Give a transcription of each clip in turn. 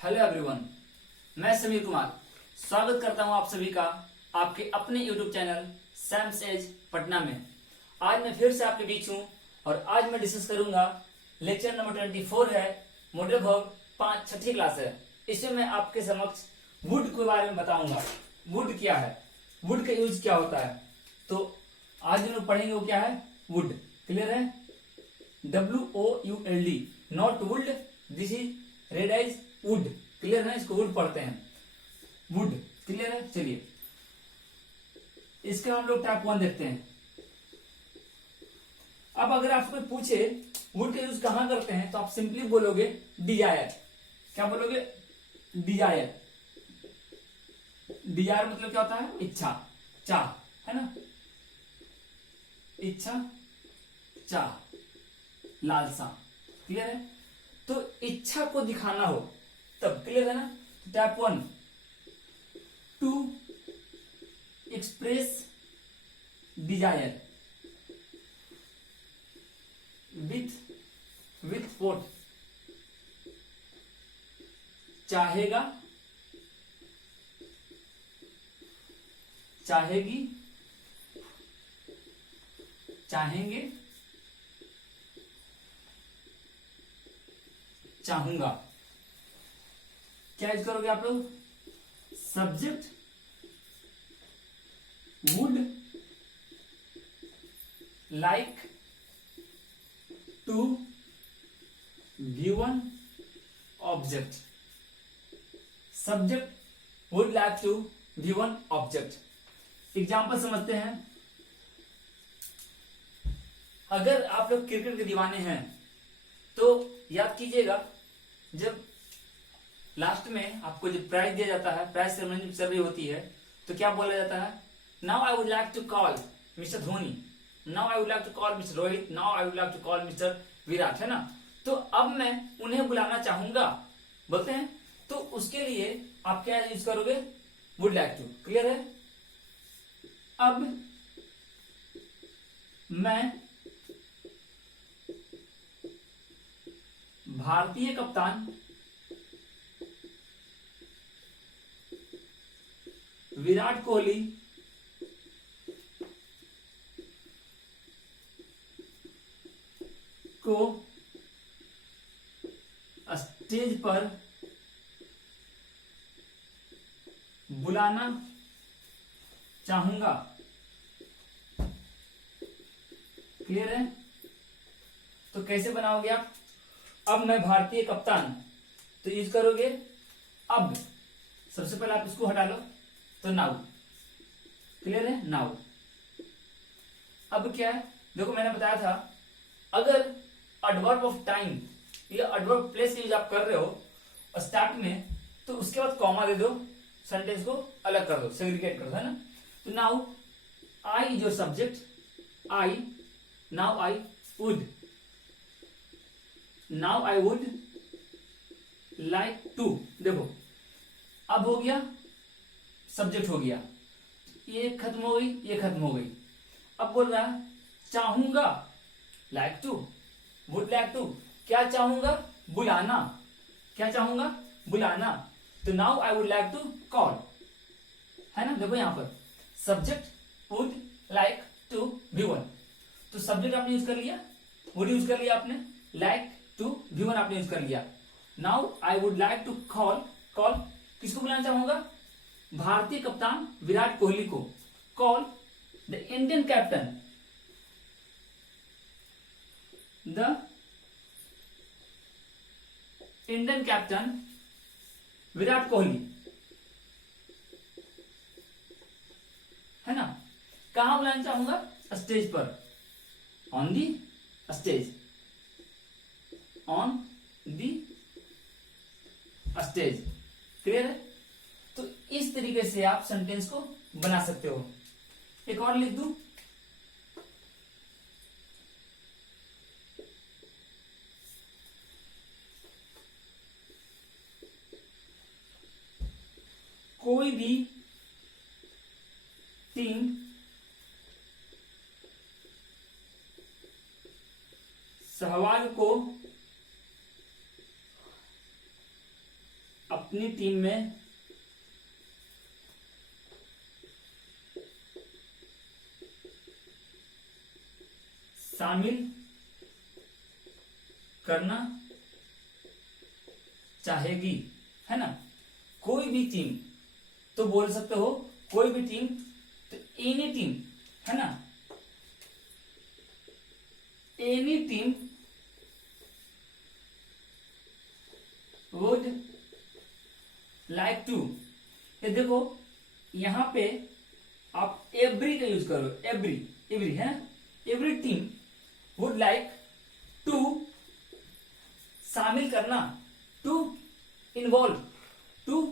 Hello everyone, मैं समीर कुमार स्वागत करता हूं आप सभी का आपके अपने YouTube channel Sam's edge Patna में। आज मैं फिर से आपके बीच हूं और आज मैं डिस्कस करूंगा लेक्चर नंबर 24 है, मॉडल वर्ब 5 छठी क्लास है। इसमें मैं आपके समक्ष वुड के बारे में बताऊंगा। वुड क्या है, वुड का यूज क्या होता है। तो आज जो पढ़ेंगे वो क्या है, वुड। क्लियर है? WOULD, not wood, this is read as would. Clear है? इसको वुड पढ़ते हैं, वुड। क्लियर है? चलिए इसके हम लोग टाइप 1 देखते हैं। अब अगर आपसे कोई पूछे वुड का यूज कहां करते हैं तो आप सिंपली बोलोगे डिजायर। क्या बोलोगे? डिजायर। डिजायर मतलब क्या होता है? इच्छा, चाह, है ना? इच्छा, चाह, लालसा। क्लियर है? तो इच्छा को दिखाना हो तब। क्लियर है ना? Type 1, to express desire with what, चाहेगा, चाहेगी, चाहेंगे, चाहूंगा। क्या यूज करोगे आप लोग? Subject would like to given object. Subject would like to given object. Example समझते हैं। अगर आप लोग क्रिकेट के दीवाने हैं तो याद कीजिएगा, जब लास्ट में आपको जब प्राइज दिया जाता है, प्राइज सेरेमनी चल रही होती है, तो क्या बोला जाता है? Now I would like to call mister Dhoni, now I would like to call mister Rohit, now I would like to call mister Virat. है ना? तो अब मैं उन्हें बुलाना चाहूंगा बोलते हैं, तो उसके लिए आप क्या यूज करोगे? Would like to. क्लियर है? अब मैं भारतीय कप्तान विराट कोहली को स्टेज पर बुलाना चाहूंगा। क्लियर है? तो कैसे बनाओगे आप? अब मैं भारतीय कप्तान, तो यूज करोगे अब। सबसे पहले आप इसको हटा लो, तो नाउ। क्लियर है? नाउ। अब क्या है? देखो मैंने बताया था, अगर एडवर्ब ऑफ टाइम या एडवर्ब प्लेस यूज आप कर रहे हो स्टार्ट में, तो उसके बाद कॉमा दे दो, सेंटेंस को अलग कर दो, सेग्रीगेट कर दो। है ना? तो now I is your subject, I, now I would, now I would like to. देखो अब हो गया, सब्जेक्ट हो गया, ये खत्म हो गई, ये खत्म हो गई। अब बोल रहा है चाहूंगा, like to, would like to. क्या चाहूंगा? बुलाना। क्या चाहूंगा? बुलाना। तो now I would like to call. है ना? देखो यहां पर subject would like to given, तो सब्जेक्ट आपने यूज कर लिया, वुड यूज कर लिया आपने, लाइक टू गिवन आपने यूज कर लिया। Now I would like to call, call किसको बुलाना चाहूंगा? भारतीय कप्तान विराट कोहली को। Call the Indian captain, the Indian captain Virat Kohli. है ना? कहां बुलाना चाहूंगा? स्टेज पर, on the stage, on the stage. Clear है? तो इस तरीके से आप सेंटेंस को बना सकते हो। एक और लिख दूं, कोई भी टीम सहवाग को अपनी टीम में शामिल करना चाहेगी, है ना। कोई भी टीम, तो बोल सकते हो कोई भी टीम, तो एनी टीम, है ना, any team would like to. ये देखो यहां पे आप एवरी का यूज करो, एवरी, एवरी है, every team would like to, शामिल करना, to involve, to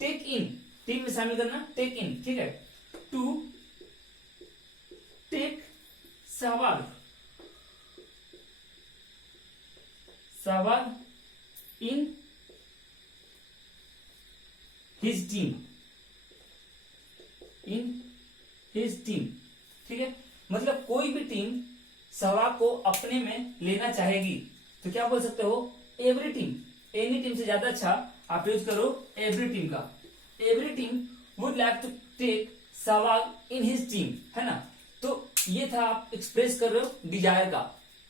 take in, टीम में शामिल करना, टेक इन, ठीक है, to take Sehwag, Sehwag in his team, in his team, ठीक है। मतलब कोई भी टीम सहवाग को अपने में लेना चाहेगी, तो क्या बोल सकते हो, एवरी टीम, एनी टीम से ज्यादा अच्छा आप यूज करो एवरी टीम का। Every team would like to take Sehwag in his team, है ना। तो ये था, आप एक्सप्रेस कर रहे हो डिजायर का,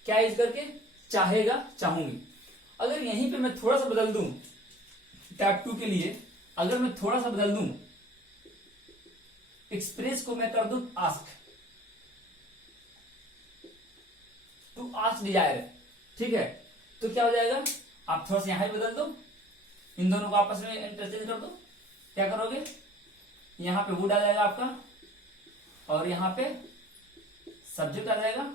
क्या यूज करके, चाहेगा, चाहूंगी। अगर यहीं पे मैं थोड़ा सा बदल दूं टाइप 2 के लिए, अगर मैं थोड़ा सा बदल दूं एक्सप्रेस को, मैं कर दूं आस्क, टू आस्क डिजायर, ठीक है। तो क्या हो जाएगा, आप थोड़ा सा यहां बदल दो, इन दोनों को आपस में इंटरचेंज कर दो। क्या करोगे, यहां पे वुड आ जाएगा आपका, और यहां पे सब्जेक्ट आ जाएगा,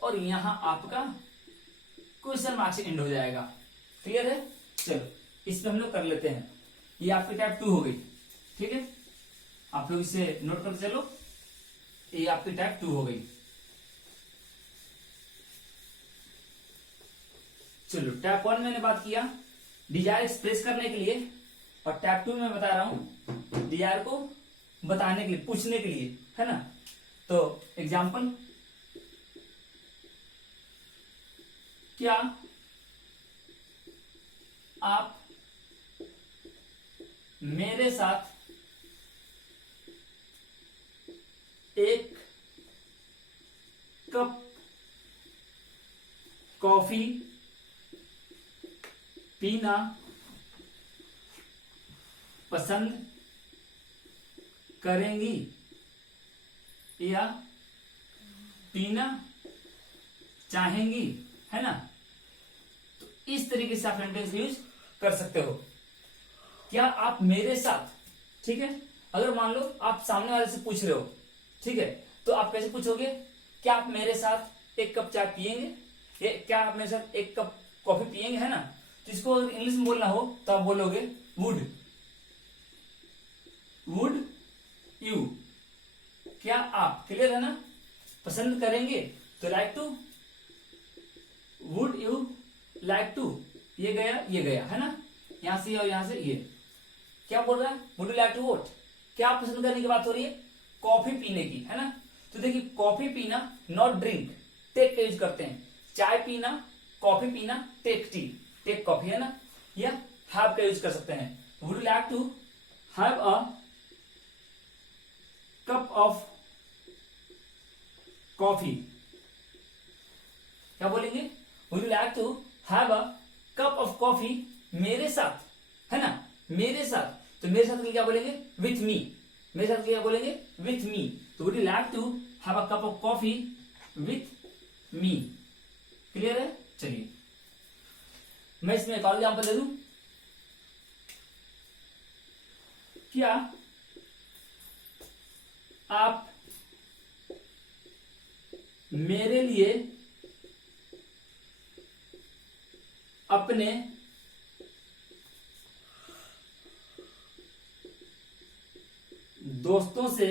और यहां आपका क्वेश्चन मार्क से एंड हो जाएगा। क्लियर है। चलो इसमें हम लोग कर लेते हैं। ये आपकी टाइप 2 हो गई, ठीक है। आप लोग इसे नोट करते चलो, ये आपकी टाइप 2 हो गई। चलो टाइप 1 मैंने बात किया डिजायर एक्सप्रेस करने के लिए, और टाइप 2 में बता रहा हूं डिजायर को बताने के लिए, पूछने के लिए, है ना। तो एग्जाम्पल, क्या आप मेरे साथ एक कप कॉफी पीना पसंद करेंगी, या पीना चाहेंगी, है ना। तो इस तरीके से आप सेंटेंस यूज कर सकते हो। क्या आप मेरे साथ, ठीक है। अगर मान लो आप सामने वाले से पूछ रहे हो, ठीक है, तो आप कैसे पूछोगे, क्या आप मेरे साथ एक कप चाय पियेंगे, क्या आप मेरे साथ एक कप कॉफी पियेंगे, है ना। तो इसको अगर इंग्लिश में बोलना हो तो आप बोलोगे वुड, वुड यू, क्या आप, क्लियर है ना। पसंद करेंगे तो like to, would you like to, ये गया, है ना। यहां से और यहां से ये क्या बोल रहा है, would you like to vote, क्या आप पसंद करने की बात हो रही है, कॉफी पीने की, है ना। तो देखिए कॉफी पीना, नॉट ड्रिंक, टेक का यूज करते हैं। चाय पीना, कॉफी पीना, टेक टी, टेक कॉफी, है ना। या हैव का यूज कर सकते हैं, would you like to have a cup of coffee, क्या बोलेंगे, would you like to have a cup of coffee मेरे साथ, है ना, मेरे साथ। तो मेरे साथ क्या बोलेंगे, विथ मी, मेरे साथ क्या बोलेंगे, विथ मी। तो would you like to have a cup of coffee with me, clear है। चलिए मैं इसमें एक और एग्जाम्पल दे दूं, क्या आप मेरे लिए अपने दोस्तों से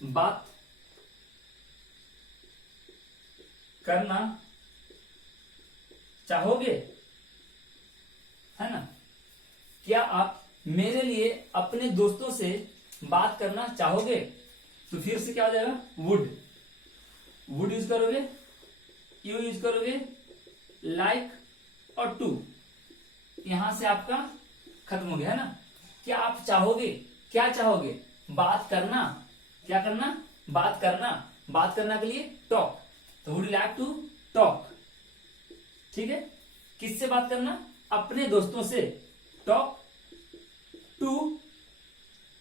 बात करना चाहोगे, है ना। क्या आप मेरे लिए अपने दोस्तों से बात करना चाहोगे, तो फिर से क्या हो जाएगा, वुड, वुड यूज करोगे, यू यूज करोगे, लाइक और टू, यहां से आपका खत्म हो गया, है ना। क्या आप चाहोगे, क्या चाहोगे, बात करना, क्या करना, बात करना, बात करना के लिए टॉक, तो would you like to talk, ठीक है। किससे बात करना, अपने दोस्तों से, talk to,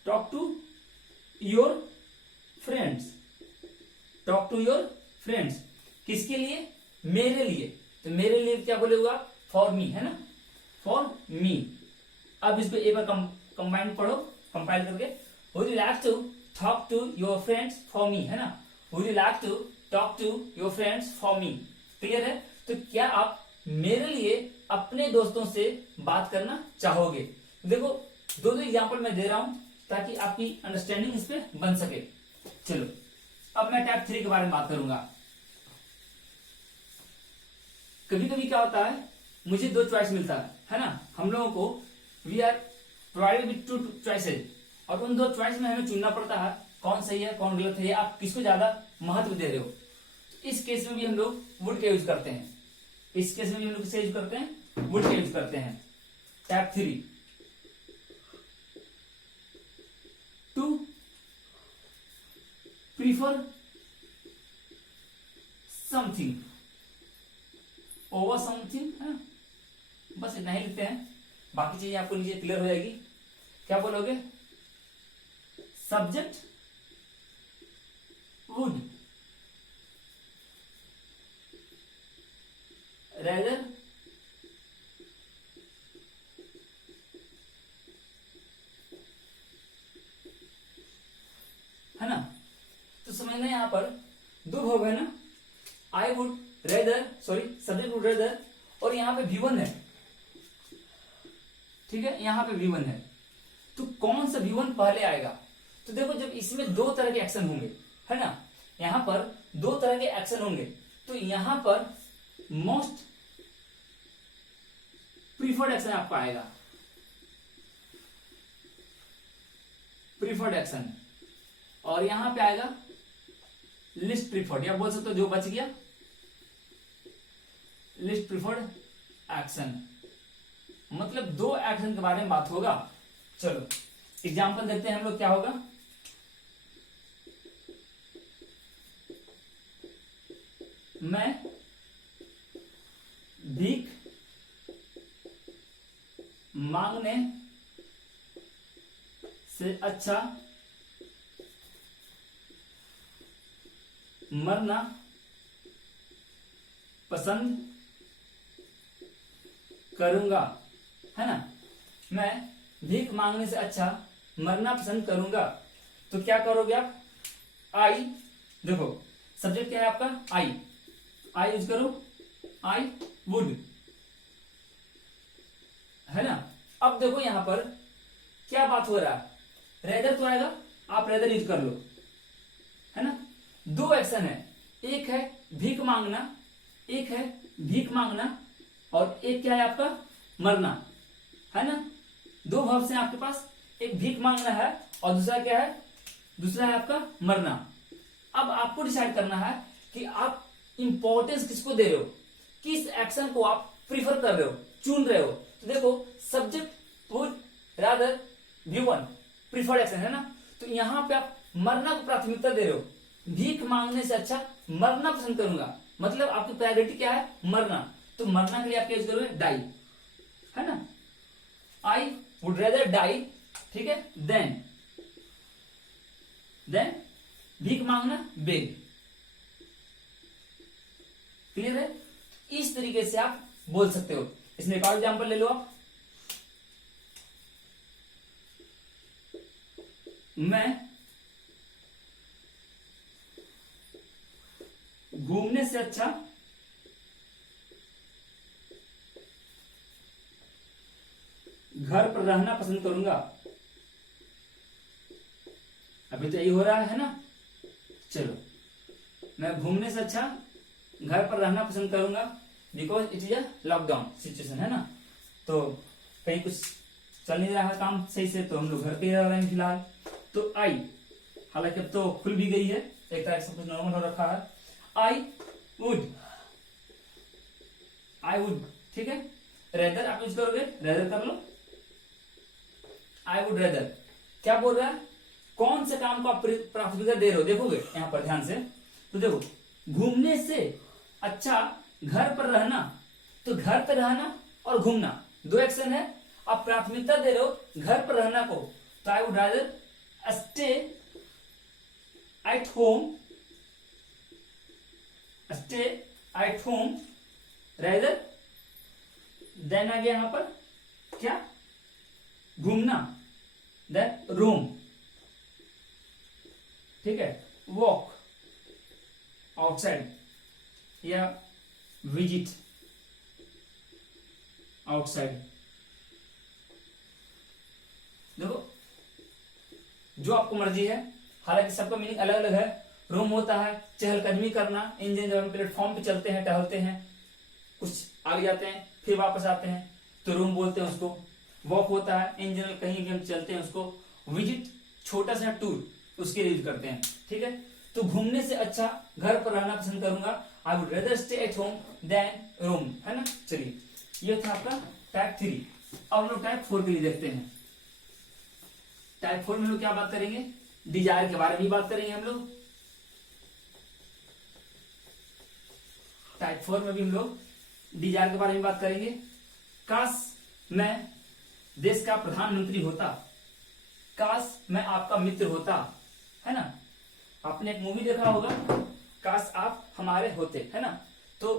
talk to your friends, talk to your friends, किसके लिए, मेरे लिए, तो मेरे लिए क्या बोलेगा आप, फॉर मी, है ना, फॉर मी। अब इसको एक बार कंबाइन पढ़ो, कंपाइल करके, would you like to talk to your friends for me, है ना, would you like to talk to your friends for me, clear है। तो क्या आप मेरे लिए अपने दोस्तों से बात करना चाहोगे। देखो दो एग्जांपल मैं दे रहा हूं ताकि आपकी अंडरस्टैंडिंग इस पे बन सके। चलो अब मैं टाइप 3 के बारे में बात करूंगा। कभी कभी क्या होता है, मुझे दो चॉइस मिलता है ना, हम लोगों को we are provided with two choices, और उन दो चॉइस में हमें चुनना पड़ता है कौन सही है कौन गलत है, या आप किसको ज्यादा महत्व दे रहे हो। इस केस में भी हम लोग वुड का यूज करते हैं, इस केस में भी हम लोग किसका यूज करते हैं, वुड का यूज करते हैं। Type 3, to prefer something over something, है ना, बस इतना ही लिखते हैं, बाकी चीजें आपको नीचे क्लियर हो जाएगी। क्या बोलोगे, सब्जेक्ट वुड रेदर है ना, तो समझना यहां पर दो भाग है ना, आई would rather, sorry subject would rather, और यहां पे V1 है, ठीक है, यहां पे V1 है, तो कौन सा V1 पहले आएगा। तो देखो जब इसमें दो तरह के एक्शन होंगे, है ना, यहां पर दो तरह के एक्शन होंगे, तो यहां पर मोस्ट प्रीफर्ड एक्शन आपका आएगा, प्रीफर्ड एक्शन, और यहां पे आएगा लिस्ट प्रीफर्ड, या बोल सकते हो जो बच गया लिस्ट प्रीफर्ड एक्शन, मतलब दो एक्शन के बारे में बात होगा। चलो एग्जांपल देखते हैं हम लोग क्या होगा। मैं भीख मांगने से अच्छा मरना पसंद करूंगा, है ना, मैं भीख मांगने से अच्छा मरना पसंद करूंगा। तो क्या करोगे आप, आई, देखो सब्जेक्ट क्या है आपका, आई यूज करो, आई वुड, है ना। अब देखो यहां पर क्या बात हो रहा है, रेदर तो आएगा, आप रेदर यूज कर लो, है ना। दो एक्शन है, एक है भीख मांगना, एक है भीख मांगना, और एक क्या है आपका मरना, है ना। दो वर्ब्स हैं आपके पास, एक भीख मांगना है और दूसरा क्या है, दूसरा है आपका मरना। अब आपको डिसाइड करना है कि आप इंपॉर्टेंस किसको दे रहे हो, किस एक्शन को आप प्रीफर कर रहे हो, चुन रहे हो। तो देखो subject would rather V1 preferred action, है ना, तो यहां पे आप मरना को प्राथमिकता दे रहे हो, भीख मांगने से अच्छा मरना पसंद करूंगा, मतलब आपकी प्रायोरिटी क्या है, मरना। तो मरना के लिए आप क्या यूज करोगे, डाई, है ना, आई वुड रेदर डाई, ठीक है, देन भीख मांगना बेग, क्लियर है। इस तरीके से आप बोल सकते हो। इसमें एक और एग्जाम्पल ले लो आप, मैं घूमने से अच्छा घर पर रहना पसंद करूंगा। अभी तो यही हो रहा है ना। चलो मैं घूमने से अच्छा घर पर रहना पसंद करूंगा, because it is a lockdown situation, है ना, तो कहीं कुछ चल नहीं रहा है काम सही से, तो हम लोग घर पे ही रह रहे हैं फिलहाल। तो आई, हालांकि अब तो खुल भी गई है, एक तरह से सब कुछ नॉर्मल हो रखा है। आई वुड, ठीक है, रेदर आप यूज करोगे, रेदर कर लो, आई वुड रेदर। क्या बोल रहा है, कौन से काम को आप प्राथमिकता दे रहे हो, देखोगे यहां पर ध्यान से, तो देखो घूमने से अच्छा घर पर रहना, तो घर पर रहना और घूमना दो एक्शन है, आप प्राथमिकता दे रहे हो घर पर रहना को, तो I would rather stay at home, stay at home rather than आ गया यहां पर क्या, घूमना, देन रोम, ठीक है, वॉक आउटसाइड या विजिट आउटसाइड। देखो जो आपको मर्जी है, हालांकि सबका मीनिंग अलग अलग है। रोम होता है चहलकदमी करना, इंजन जब हम प्लेटफॉर्म पे चलते हैं, टहलते हैं, कुछ आगे जाते हैं फिर वापस आते हैं, तो रूम बोलते हैं उसको। वॉक होता है इंजन कहीं भी हम चलते हैं उसको। विजिट छोटा सा टूर, उसके लिए यूज करते हैं, ठीक है। तो घूमने से अच्छा घर पर रहना पसंद करूंगा, I would rather stay at home than Rome, है ना। चलिए ये था आपका टाइप 3। अब हम लोग टाइप 4 के लिए देखते हैं। टाइप 4 में हम लोग क्या बात करेंगे, डिजायर के बारे में ही बात करेंगे हम लोग। टाइप 4 में भी हम लोग डिजायर के बारे में बात करेंगे। काश मैं देश का प्रधानमंत्री होता, काश मैं आपका मित्र होता, है ना। आपने एक मूवी देखा होगा, काश आप हमारे होते, है ना। तो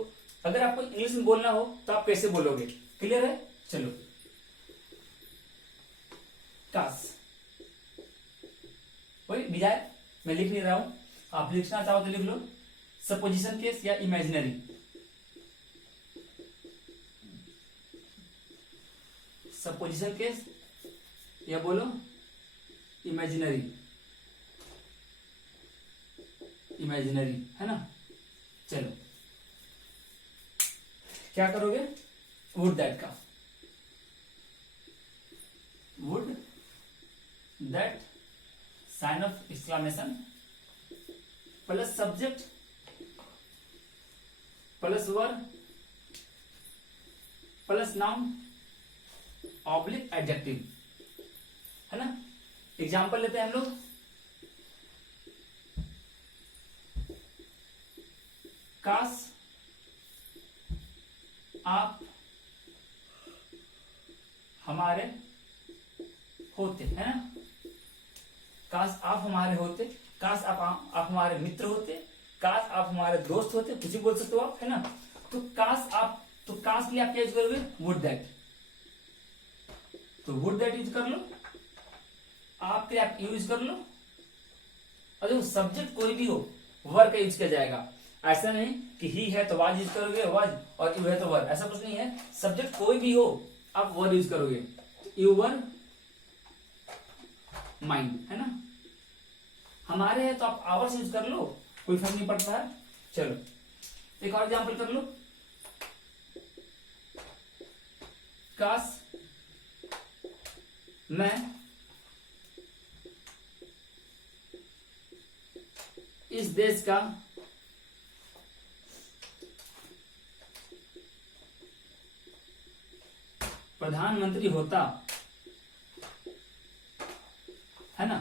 अगर आपको इंग्लिश में बोलना हो तो आप कैसे बोलोगे, क्लियर है। चलो काश, वही डिजायर मैं लिख नहीं रहा हूं, आप लिखना चाहो तो लिख लो। सपोजिशन केस या इमेजिनरी, सपोजिशन केस या बोलो इमेजिनरी, इमेजिनरी, है ना। चलो क्या करोगे, वुड दैट का, would that sign of exclamation plus subject plus verb plus noun oblique adjective, है ना। एग्जाम्पल लेते हैं हम लोग। काश आप हमारे होते, है ना। काश आप हमारे होते, काश आप हमारे मित्र होते, काश आप हमारे दोस्त होते, कुछ भी बोल सकते हो आप, है ना। तो काश आप, तो काश के लिए आप क्या यूज करोगे, वुड दैट, तो वुड दैट यूज कर लो। आपके लिए आप यूज कर लो। और जो सब्जेक्ट कोई भी हो वर्ब का यूज किया जाएगा, ऐसा नहीं कि ही है तो वाज यूज करोगे वाज, और यू है तो वर, ऐसा कुछ नहीं है। सब्जेक्ट कोई भी हो आप वर्ब यूज करोगे, यू वर माइंड, है ना। हमारे है तो आप आवर्स यूज कर लो, कोई फर्क नहीं पड़ता है। चलो एक और एग्जांपल कर लो। काश मैं इस देश का प्रधानमंत्री होता, है ना।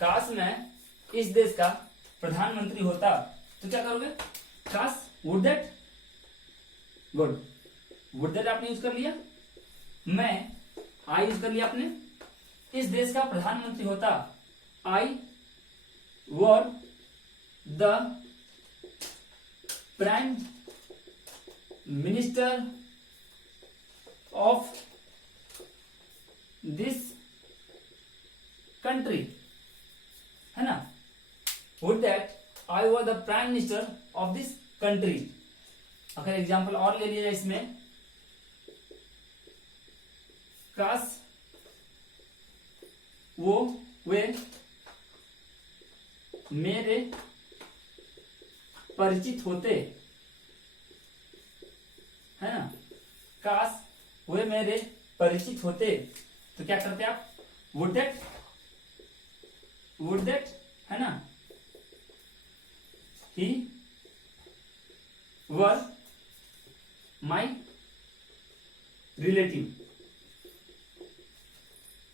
काश मैं इस देश का प्रधानमंत्री होता, तो क्या करोगे, काश would that, good, would that आपने यूज कर लिया। मैं आई यूज कर लिया आपने। इस देश का प्रधानमंत्री होता, I were the prime minister of this country, है ना। Would that I were the prime minister of this country. अगर एग्जांपल और ले लिया जाए इसमें, काश वे मेरे परिचित होते, है ना। काश वे मेरे परिचित होते, तो क्या करते आप, वुड दैट, है ना, ही वर माई रिलेटिव।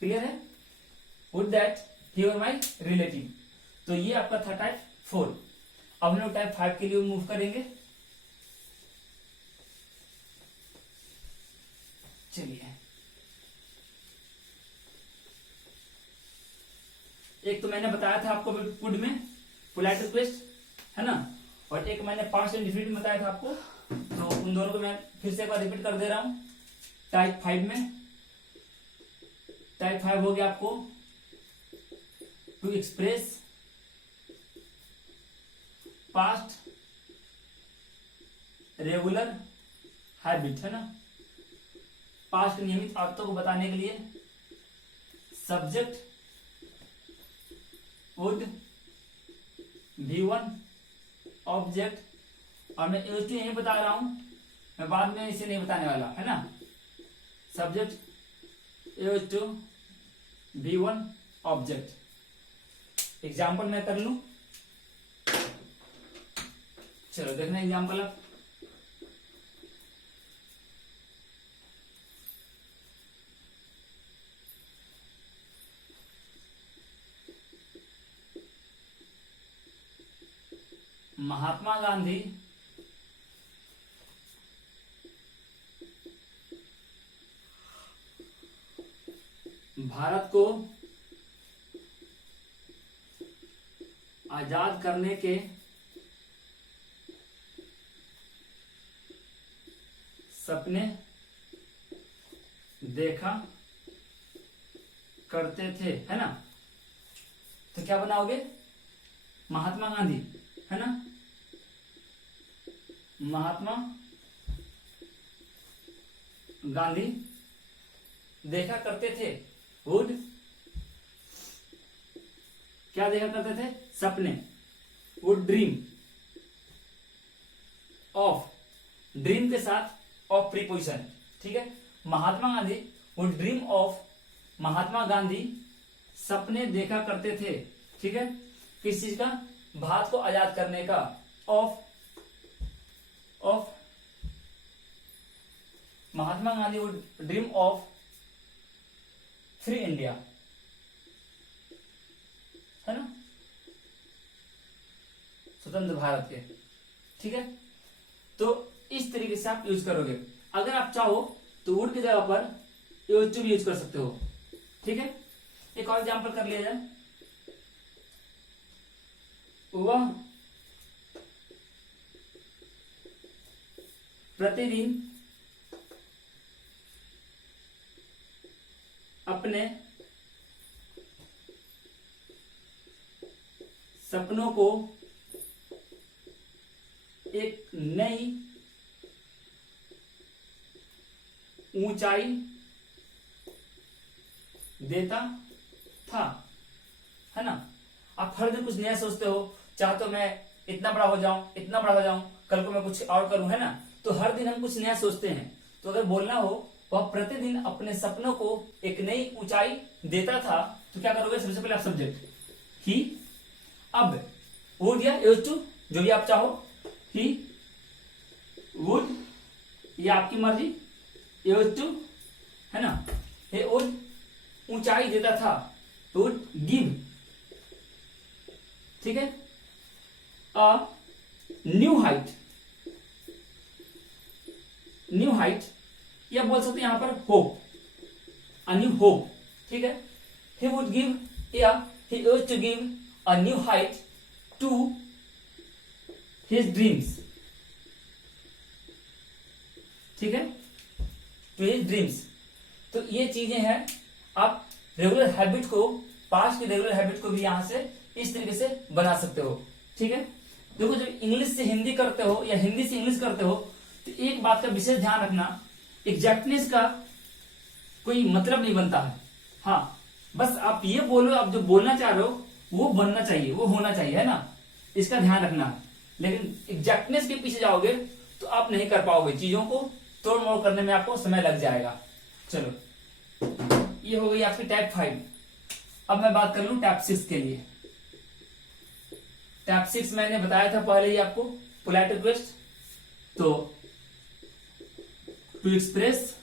क्लियर है? Would that he were my relative. तो ये आपका था टाइप 4। अब हम लोग टाइप 5 के लिए मूव करेंगे। चलिए, एक तो मैंने बताया था आपको वुड में पोलाइट रिक्वेस्ट, है ना, और एक मैंने पास्ट इंडेफिनिट में बताया था आपको। तो उन दोनों को मैं फिर से एक बार रिपीट कर दे रहा हूं। टाइप 5 में, टाइप 5 हो गया आपको to express past regular habit, है ना, पास्ट नियमित आदतों को बताने के लिए सब्जेक्ट वुड V1 ऑब्जेक्ट, और मैं यूज टू यही बता रहा हूं, मैं बाद में इसे नहीं बताने वाला, है ना। Subject use to V1 object. Example मैं कर लूं, चलो देखना एग्जाम्पल आप। महात्मा गांधी भारत को आजाद करने के सपने देखा करते थे, है ना। तो क्या बनाओगे? महात्मा गांधी, है ना, महात्मा गांधी देखा करते थे, वुड क्या देखा करते थे? सपने। वुड ड्रीम ऑफ, ड्रीम के साथ ऑफ प्रीपोजिशन, ठीक है। Mahatma Gandhi would dream of, Mahatma Gandhi सपने देखा करते थे, ठीक है, किस चीज का? भारत को आजाद करने का। Of Mahatma Gandhi would dream of free India, है ना, स्वतंत्र भारत के, ठीक है। तो इस तरीके से आप यूज करोगे। अगर आप चाहो तो वुड की जगह पर यूज टू भी यूज कर सकते हो, ठीक है। एक और एग्जांपल कर लिया जाए। वह प्रतिदिन अपने सपनों को एक नई ऊंचाई देता था, है ना। आप हर दिन कुछ नया सोचते हो, चाहे तो मैं इतना बड़ा हो जाऊं, इतना बड़ा हो जाऊं, कल को मैं कुछ और करूं, है ना। तो हर दिन हम कुछ नया सोचते हैं। तो अगर बोलना हो वह प्रतिदिन अपने सपनों को एक नई ऊंचाई देता था, तो क्या करोगे? सबसे पहले आप सब्जेक्ट ही, अब वुड या यूज्ड टू, जो भी आप चाहो, ही वुड, ये आपकी मर्जी, यूज्ड टू, है ना, हे वुड ऊंचाई देता था, वुड गिव, ठीक है, अ न्यू हाइट, न्यू हाइट, या बोल सकते हैं यहां पर होप, अ न्यू होप, ठीक है। ही वुड गिव या he used to give a new height to his dreams, ठीक है, टू हिज ड्रीम्स। तो ये चीजें हैं। आप रेगुलर हैबिट को, पास्ट की रेगुलर हैबिट को भी यहां से इस तरीके से बना सकते हो, ठीक है। देखो, जब इंग्लिश से हिंदी करते हो या हिंदी से इंग्लिश करते हो, तो एक बात का विशेष ध्यान रखना, एग्जैक्टनेस का कोई मतलब नहीं बनता है। हाँ, बस आप ये बोलो, आप जो बोलना चाह रहे हो वो बनना चाहिए, वो होना चाहिए, है ना, इसका ध्यान रखना है। लेकिन एग्जैक्टनेस के पीछे जाओगे तो आप नहीं कर पाओगे, चीजों को तोड़ मोड़ करने में आपको समय लग जाएगा। चलो, ये हो गई आपकी टाइप 5। अब मैं बात कर लूं टाइप 6 के लिए। टाइप 6 मैंने बताया था पहले ही आपको, पोलाइट रिक्वेस्ट। तो टू एक्सप्रेस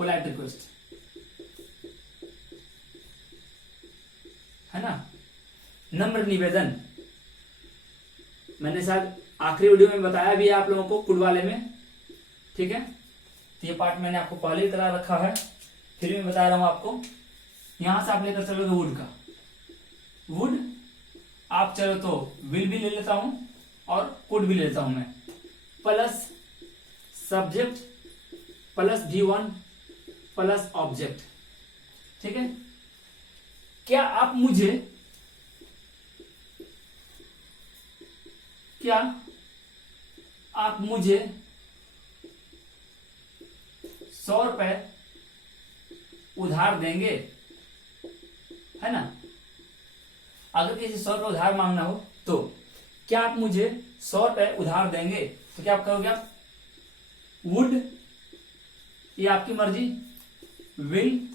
पोलाइट रिक्वेस्ट, है ना, नम्र निवेदन। मैंने शायद आखिरी वीडियो में बताया भी है आप लोगों को कुड वाले में, ठीक है। तो ये पार्ट मैंने आपको पहले ही करा रखा है, फिर भी बता रहा हूं आपको। यहां से आप लेकर चलोगे वुड का, वुड आप चलो तो विल भी ले लेता हूं और कुड भी ले लेता हूं मैं, plus subject plus V1 plus object, ठीक है। क्या आप मुझे 100 रुपए उधार देंगे, है ना। अगर किसी 100 रुपए उधार मांगना हो तो क्या आप मुझे 100 रुपए उधार देंगे, तो क्या आप करोगे, आप वुड, ये आपकी मर्जी, विल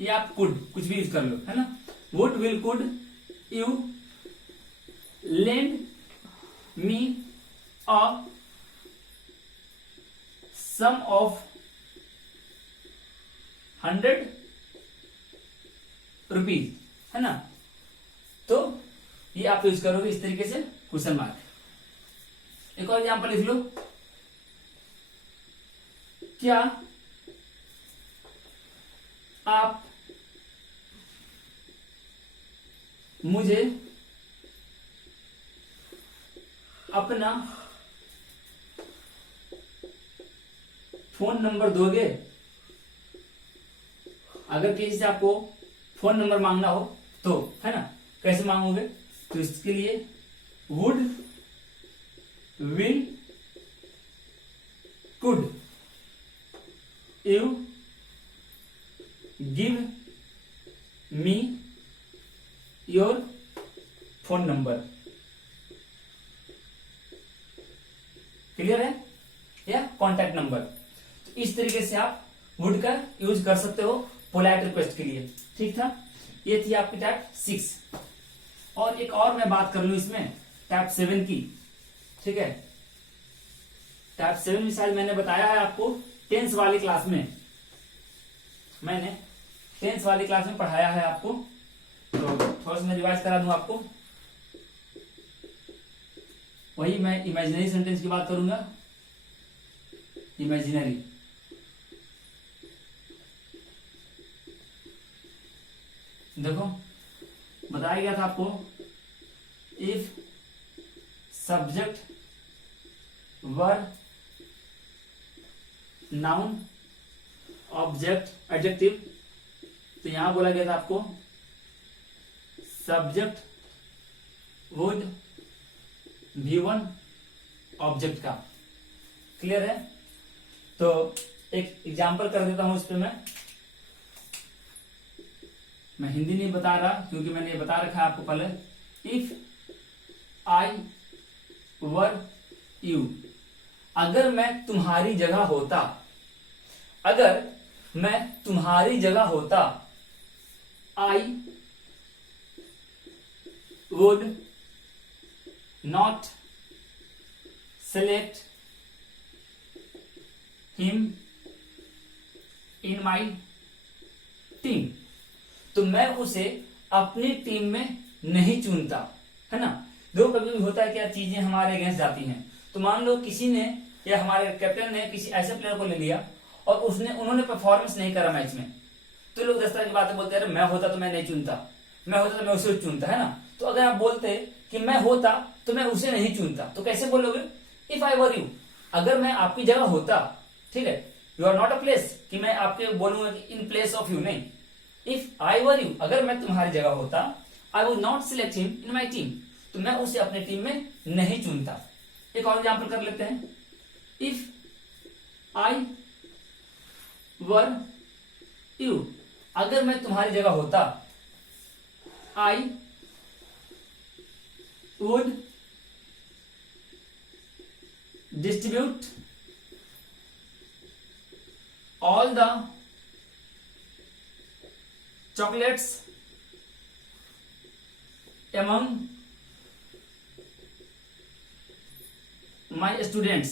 या आप कुड, कुछ भी यूज कर लो, है ना। Would, will, could you lend me a sum of 100 rupees, है ना। तो ये आप यूज करोगे इस तरीके से क्वेश्चन मार्क। एक और एग्जांपल लिख लो, क्या आप मुझे अपना फोन नंबर दोगे। अगर किसी से आपको फोन नंबर मांगना हो तो, है ना, कैसे मांगोगे, तो इसके लिए would, will, could you give me your phone number, clear है, या कॉन्टैक्ट नंबर। तो इस तरीके से आप वुड का यूज कर सकते हो पोलाइट रिक्वेस्ट के लिए, ठीक था। ये थी आपकी टाइप 6। और एक और मैं बात कर लूं इसमें टाइप 7 की, ठीक है। टाइप 7 में शायद मैंने बताया है आपको टेंस वाली क्लास में, मैंने टेंस वाली क्लास में पढ़ाया है आपको, तो थोड़ा सा मैं रिवाइज करा दूं आपको। वही मैं इमेजिनरी सेंटेंस की बात करूंगा, इमेजिनरी, देखो बताया गया था आपको, if subject were noun object adjective, तो यहां बोला गया था आपको सब्जेक्ट वुड V1 ऑब्जेक्ट का, क्लियर है। तो एक एग्जांपल कर देता हूं इस पे, मैं हिंदी नहीं बता रहा क्योंकि मैंने ये बता रखा है आपको पहले। इफ आई वर यू, अगर मैं तुम्हारी जगह होता, अगर मैं तुम्हारी जगह होता, I would not select him in my team, तो मैं उसे अपनी टीम में नहीं चुनता, है ना। देखो कभी कभी होता है क्या, चीजें हमारे अगेंस्ट जाती हैं। तो मान लो किसी ने या हमारे कैप्टन ने किसी ऐसे प्लेयर को ले लिया और उन्होंने परफॉर्मेंस नहीं करा मैच में, तो लोग 10 तरह की बातें बोलते हैं, मैं होता तो मैं नहीं चुनता, मैं होता तो मैं उसे चुनता, है ना। तो अगर आप बोलते कि मैं होता तो मैं उसे नहीं चुनता, तो कैसे बोलोगे, इफ आई वर यू, अगर मैं आपकी जगह होता, ठीक है। You are not a place, कि मैं आपके बोलूंगा कि इन प्लेस ऑफ यू, नहीं। इफ आई वर यू, अगर मैं तुम्हारी जगह होता, I would not select him in my team, तो मैं उसे अपने टीम में नहीं चुनता। एक और एग्जाम्पल कर लेते हैं, इफ आई वर यू, अगर मैं तुम्हारी जगह होता, I would distribute all the chocolates among my students,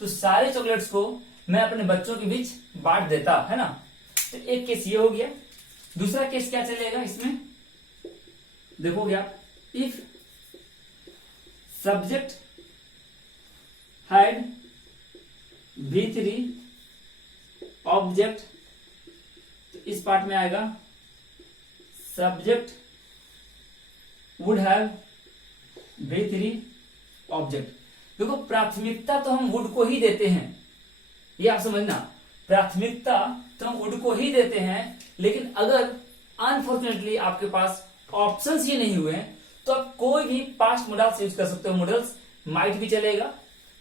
तो सारे चॉकलेट्स को मैं अपने बच्चों के बीच बांट देता, है ना। तो एक केस ये हो गया। दूसरा केस क्या चलेगा इसमें, देखोगे आप, if subject had V3 object, तो इस पार्ट में आएगा subject would have V3 object. देखो प्राथमिकता तो हम वुड को ही देते हैं, ये आप समझना, प्राथमिकता तो हम वुड को ही देते हैं, लेकिन अगर अनफॉर्चुनेटली आपके पास ऑप्शंस ही नहीं हुए तो आप कोई भी पास्ट मॉडल्स यूज कर सकते हो। मॉडल्स माइट भी चलेगा,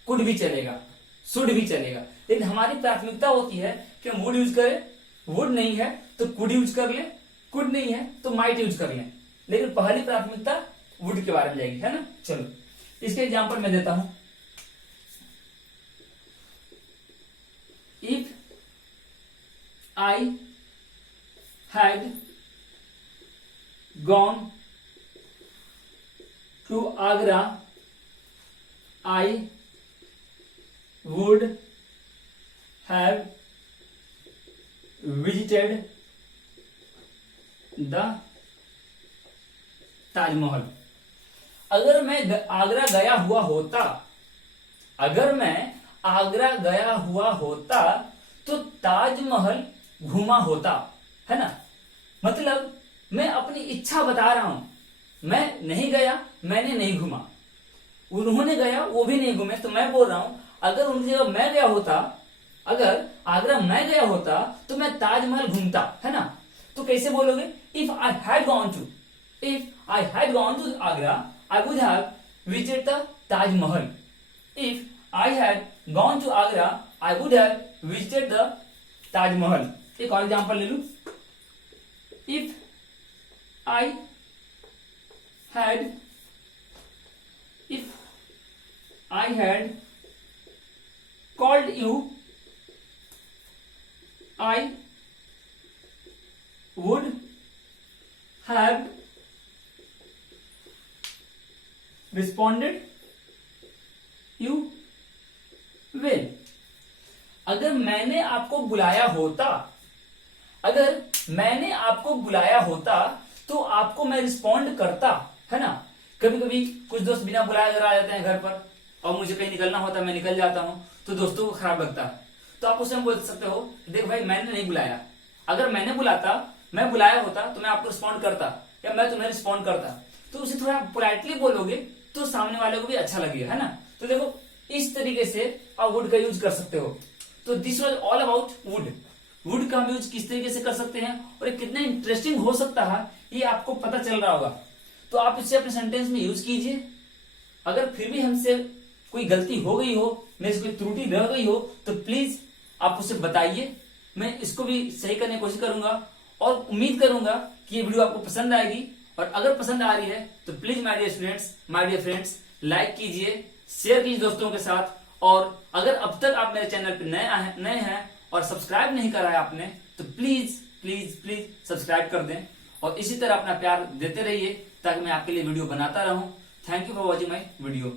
कुड भी चलेगा, शुड भी चलेगा, लेकिन हमारी प्राथमिकता होती है कि हम वुड यूज करें। वुड नहीं है तो कुड यूज कर ले, कुड नहीं है तो माइट यूज कर ले, लेकिन पहली प्राथमिकता वुड के बारे में जाएगी, है ना। चलो इसके एग्जांपल मैं देता हूं। If I had gone to Agra I would have visited the Taj Mahal. अगर मैं आगरा गया हुआ होता, अगर मैं आगरा गया हुआ होता तो ताजमहल घूमा होता, है ना। मतलब मैं अपनी इच्छा बता रहा हूं, मैं नहीं गया, मैंने नहीं घूमा, उन्होंने गया वो भी नहीं घूमे, तो मैं बोल रहा हूं अगर उनकी जगह मैं गया होता, अगर आगरा मैं गया होता तो मैं ताजमहल घूमता, है ना। तो कैसे बोलोगे, if I had gone to, if I had gone to Agra I would have visited the Taj Mahal. If I had gone to Agra I would have visited the Taj Mahal. एक और एग्जांपल ले लू। If I had, if I had called you I would have responded you well। अगर मैंने आपको बुलाया होता, अगर मैंने आपको बुलाया होता तो आपको मैं रिस्पॉन्ड करता, है ना। कभी कभी कुछ दोस्त बिना बुलाए अगर आ जाते हैं घर पर और मुझे कहीं निकलना होता, मैं निकल जाता हूं तो दोस्तों को खराब लगता है, तो आप उससे बोल सकते हो देख भाई मैंने नहीं बुलाया, अगर मैंने बुलाता, मैं बुलाया होता तो मैं आपको रिस्पॉन्ड करता या मैं तुम्हें रिस्पॉन्ड करता। तो उसे थोड़ा पोलाइटली बोलोगे तो सामने वाले को भी अच्छा लगेगा, है ना। तो देखो इस तरीके से आप वुड का यूज कर सकते हो। तो this was all about would. Would का हम यूज किस तरीके से कर सकते हैं और ये कितना इंटरेस्टिंग हो सकता है ये आपको पता चल रहा होगा। तो आप इसे अपने सेंटेंस में यूज कीजिए। अगर फिर भी हमसे कोई गलती हो गई हो, मेरे से कोई त्रुटि रह गई हो तो प्लीज आप उसे बताइए, मैं इसको भी सही करने की कोशिश करूंगा और उम्मीद करूंगा कि ये वीडियो आपको पसंद आएगी। और अगर पसंद आ रही है तो please my dear students, my dear friends, like कीजिए, शेयर कीजिए दोस्तों के साथ। और अगर अब तक आप मेरे चैनल पर नए हैं और सब्सक्राइब नहीं करा है आपने तो प्लीज प्लीज प्लीज सब्सक्राइब कर दें और इसी तरह अपना प्यार देते रहिए ताकि मैं आपके लिए वीडियो बनाता रहूं। Thank you for watching my video.